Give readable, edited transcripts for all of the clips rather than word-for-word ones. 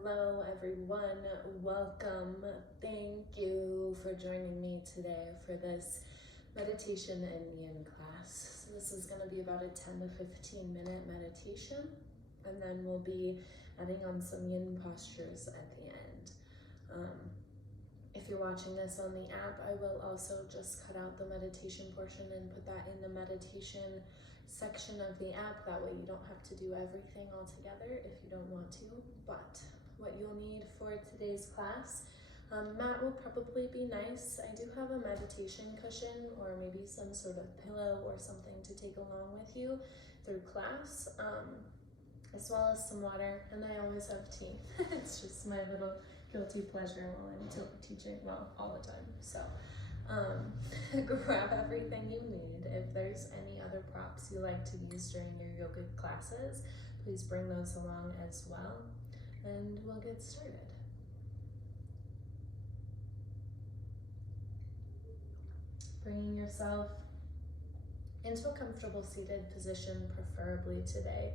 Hello everyone, welcome. Thank you for joining me today for this meditation and yin class. So this is going to be about a 10 to 15 minute meditation, and then we'll be adding on some yin postures at the end. If you're watching this on the app, I will also just cut out the meditation portion and put that in the meditation section of the app. That way you don't have to do everything all together if you don't want to. But what you'll need for today's class, mat will probably be nice. I do have a meditation cushion or maybe some sort of pillow or something to take along with you through class, as well as some water, and I always have tea. It's just my little guilty pleasure while I'm teaching, well, all the time. So grab everything you need. If there's any other props you like to use during your yoga classes, please bring those along as well, and we'll get started. Bringing yourself into a comfortable seated position, preferably today.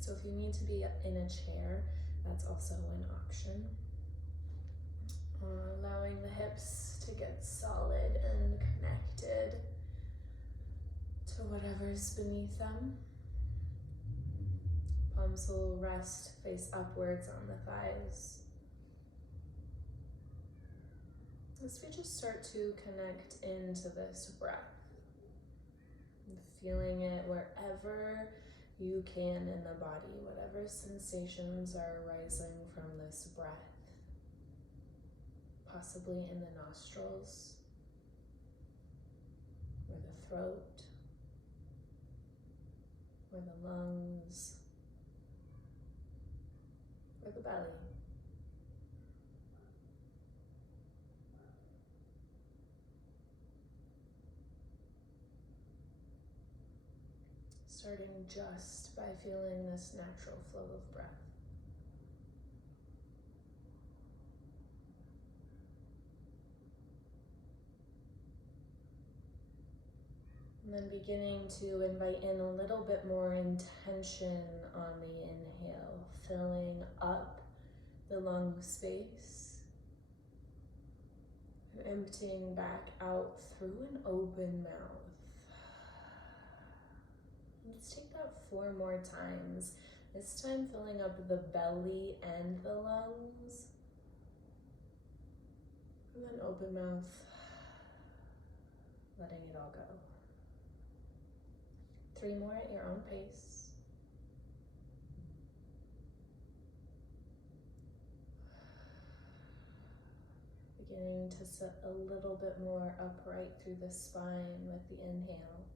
So if you need to be in a chair, that's also an option. Allowing the hips to get solid and connected to whatever's beneath them. Palms will rest face upwards on the thighs. As we just start to connect into this breath, feeling it wherever you can in the body, whatever sensations are arising from this breath. Possibly in the nostrils, or the throat, or the lungs, or the belly. Starting just by feeling this natural flow of breath. And then beginning to invite in a little bit more intention on the inhale, filling up the lung space, emptying back out through an open mouth. Let's take that 4 more times, this time filling up the belly and the lungs. And then open mouth, letting it all go. 3 more at your own pace. Beginning to sit a little bit more upright through the spine with the inhale.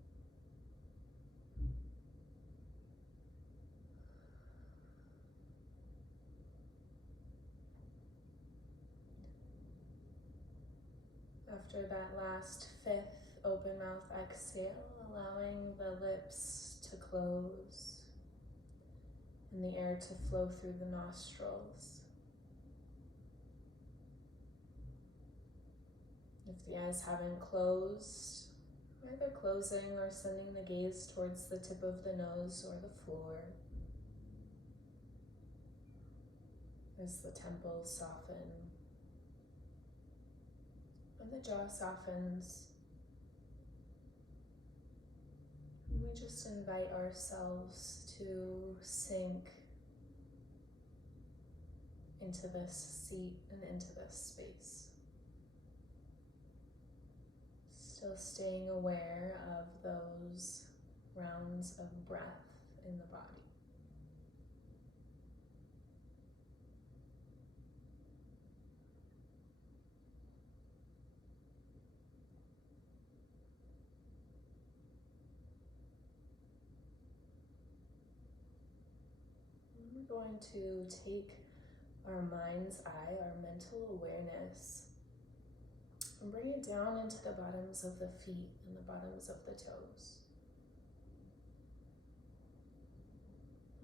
After that last 5th open mouth exhale, allowing the lips to close and the air to flow through the nostrils. If the eyes haven't closed, either closing or sending the gaze towards the tip of the nose or the floor as the temples soften and the jaw softens. And we just invite ourselves to sink into this seat and into this space. Still staying aware of those rounds of breath in the body. We're going to take our mind's eye, our mental awareness, and bring it down into the bottoms of the feet and the bottoms of the toes.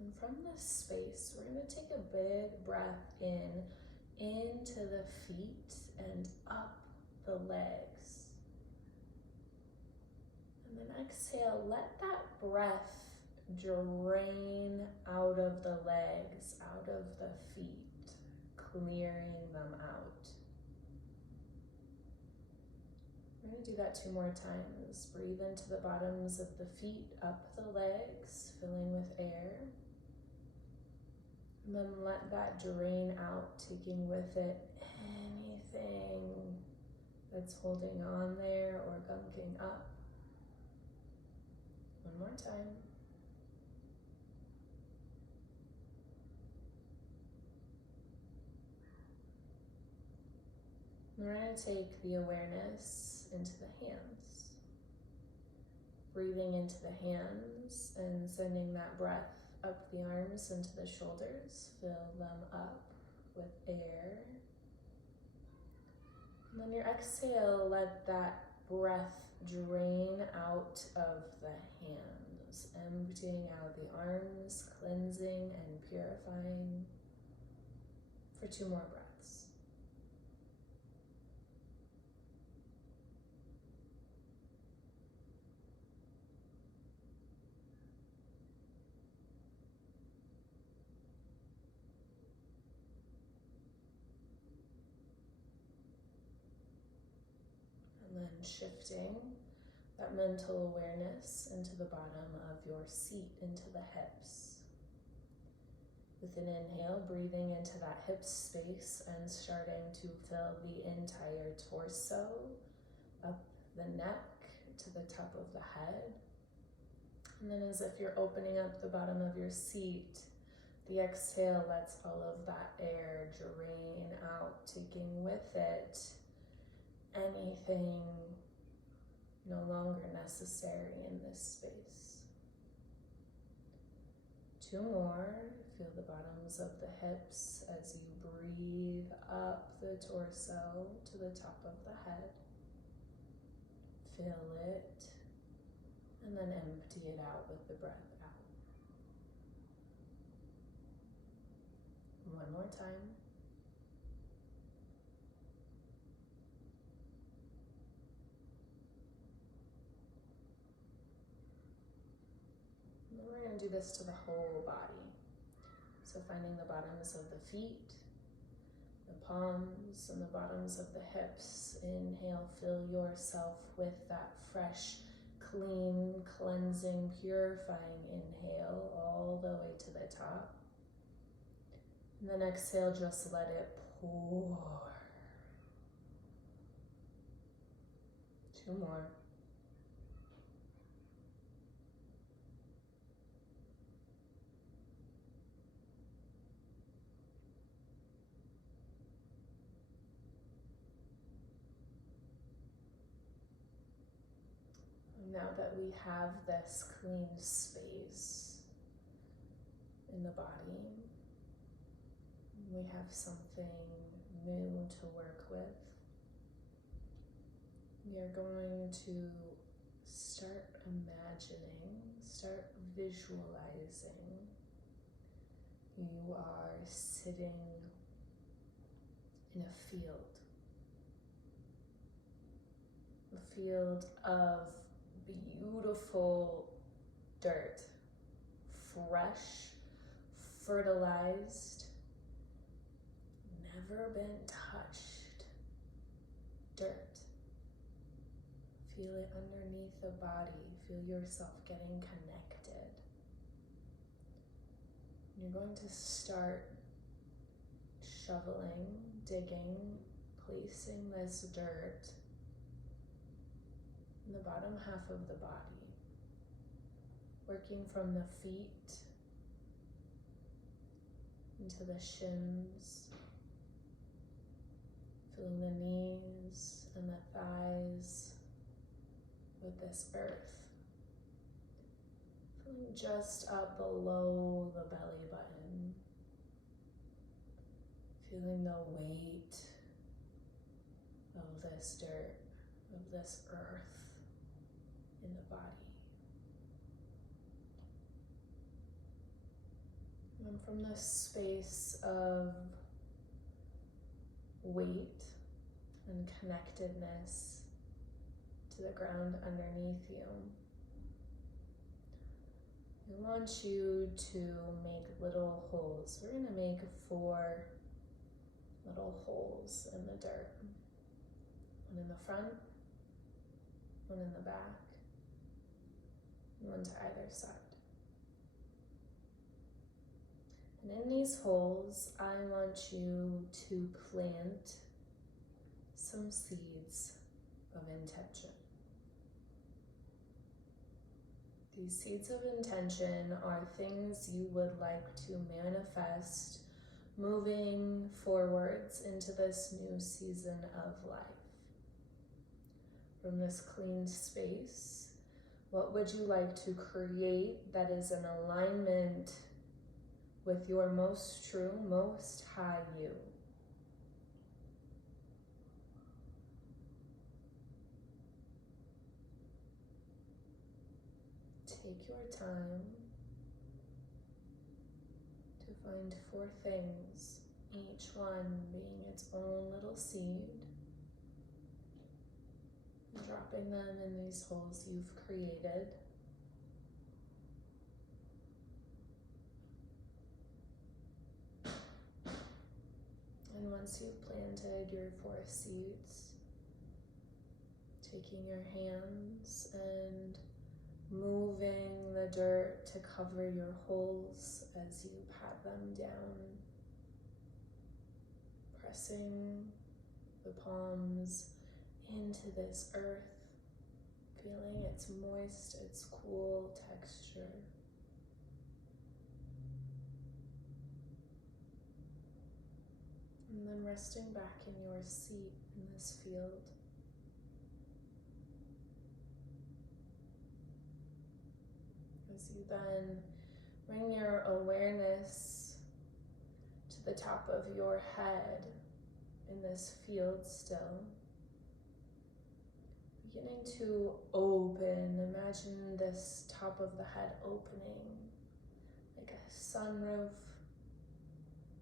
And from this space, we're going to take a big breath into the feet and up the legs. And then exhale, let that breath drain out of the legs, out of the feet. clearing them out. We're going to do that 2 more times. Breathe into the bottoms of the feet, up the legs, filling with air. And then let that drain out, taking with it anything that's holding on there or gunking up. 1 more time. We're going to take the awareness into the hands. Breathing into the hands and sending that breath up the arms into the shoulders. Fill them up with air. And then your exhale, let that breath drain out of the hands, emptying out the arms, cleansing and purifying for 2 more breaths. And then shifting that mental awareness into the bottom of your seat, into the hips. With an inhale, breathing into that hip space and starting to fill the entire torso, up the neck to the top of the head. And then as if you're opening up the bottom of your seat, the exhale lets all of that air drain out, taking with it anything no longer necessary in this space. 2 more. Feel the bottoms of the hips as you breathe up the torso to the top of the head. Fill it, and then empty it out with the breath out. 1 more time. And then we're going to do this to the whole body. So finding the bottoms of the feet, the palms, and the bottoms of the hips. Inhale, fill yourself with that fresh, clean, cleansing, purifying inhale all the way to the top. And then exhale, just let it pour. 2 more. Now that we have this clean space in the body, we have something new to work with. We are going to start imagining, start visualizing. You are sitting in a field of beautiful dirt, fresh, fertilized, never been touched dirt. Feel it underneath the body. Feel yourself getting connected. You're going to start shoveling, digging, placing this dirt in the bottom half of the body, working from the feet into the shins, filling the knees and the thighs with this earth, filling just up below the belly button, feeling the weight of this dirt, of this earth in the body. And from this space of weight and connectedness to the ground underneath you, I want you to make little holes. We're going to make 4 little holes in the dirt. One in the front, one in the back, and one to either side. And in these holes, I want you to plant some seeds of intention. These seeds of intention are things you would like to manifest moving forwards into this new season of life. From this clean space, what would you like to create that is in alignment with your most true, most high you? Take your time to find 4 things, each one being its own little seed, and dropping them in these holes you've created. And once you've planted your 4 seeds, taking your hands and moving the dirt to cover your holes as you pat them down, pressing the palms into this earth, feeling its moist, its cool texture. And then resting back in your seat in this field. As you then bring your awareness to the top of your head in this field still. Beginning to open, imagine this top of the head opening like a sunroof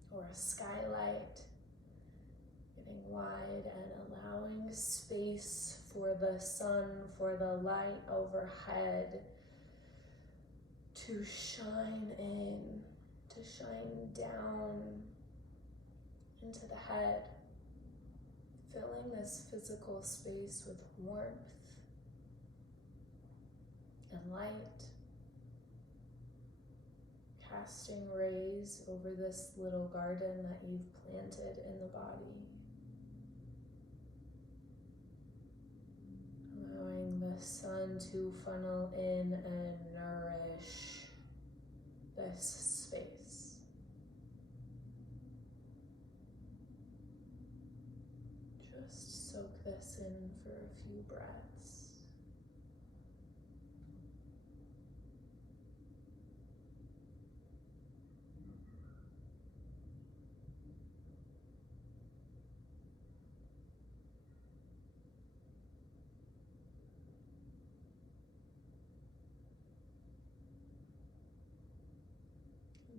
or a skylight, getting wide and allowing space for the sun, for the light overhead to shine in, to shine down into the head, filling this physical space with warmth and light, casting rays over this little garden that you've planted in the body. Allowing the sun to funnel in and nourish this space. Just soak this in for a few breaths.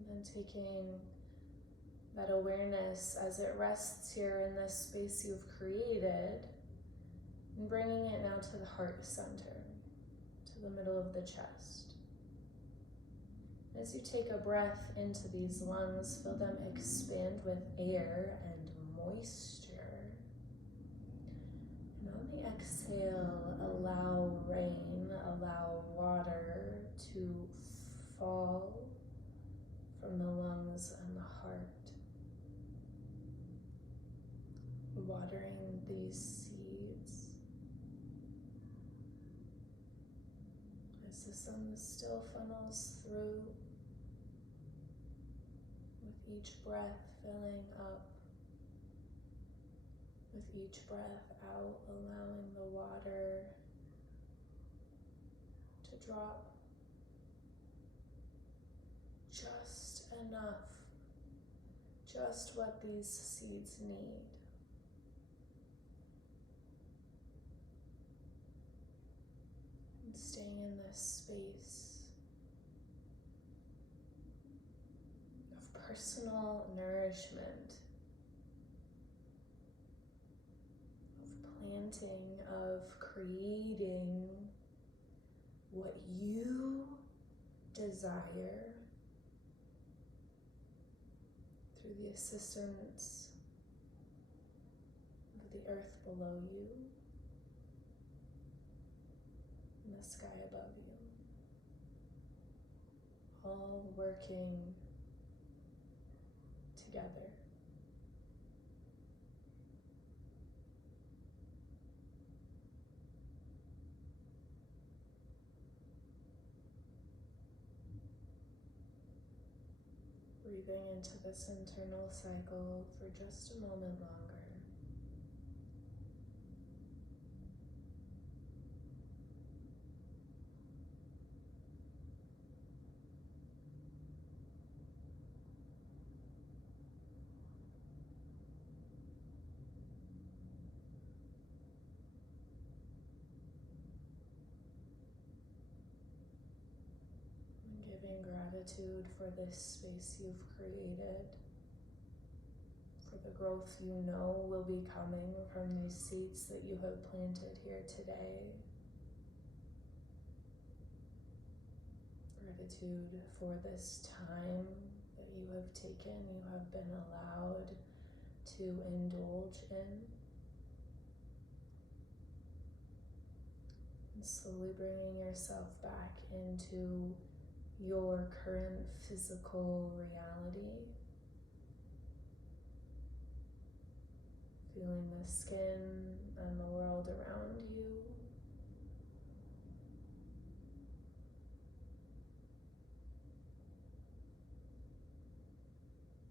And taking that awareness as it rests here in this space you've created and bringing it now to the heart center, to the middle of the chest. As you take a breath into these lungs, feel them expand with air and moisture. And on the exhale, allow rain, allow water to fall from the lungs and the heart, watering these seeds as the sun still funnels through, with each breath filling up, with each breath out, allowing the water to drop just enough, just what these seeds need. And staying in this space of personal nourishment, of planting, of creating what you desire through the assistance the earth below you and the sky above you, all working together. Breathing into this internal cycle for just a moment longer. Giving gratitude for this space you've created, for the growth you know will be coming from these seeds that you have planted here today. Gratitude for this time that you have taken, you have been allowed to indulge in. And slowly bringing yourself back into your current physical reality. Feeling the skin and the world around you.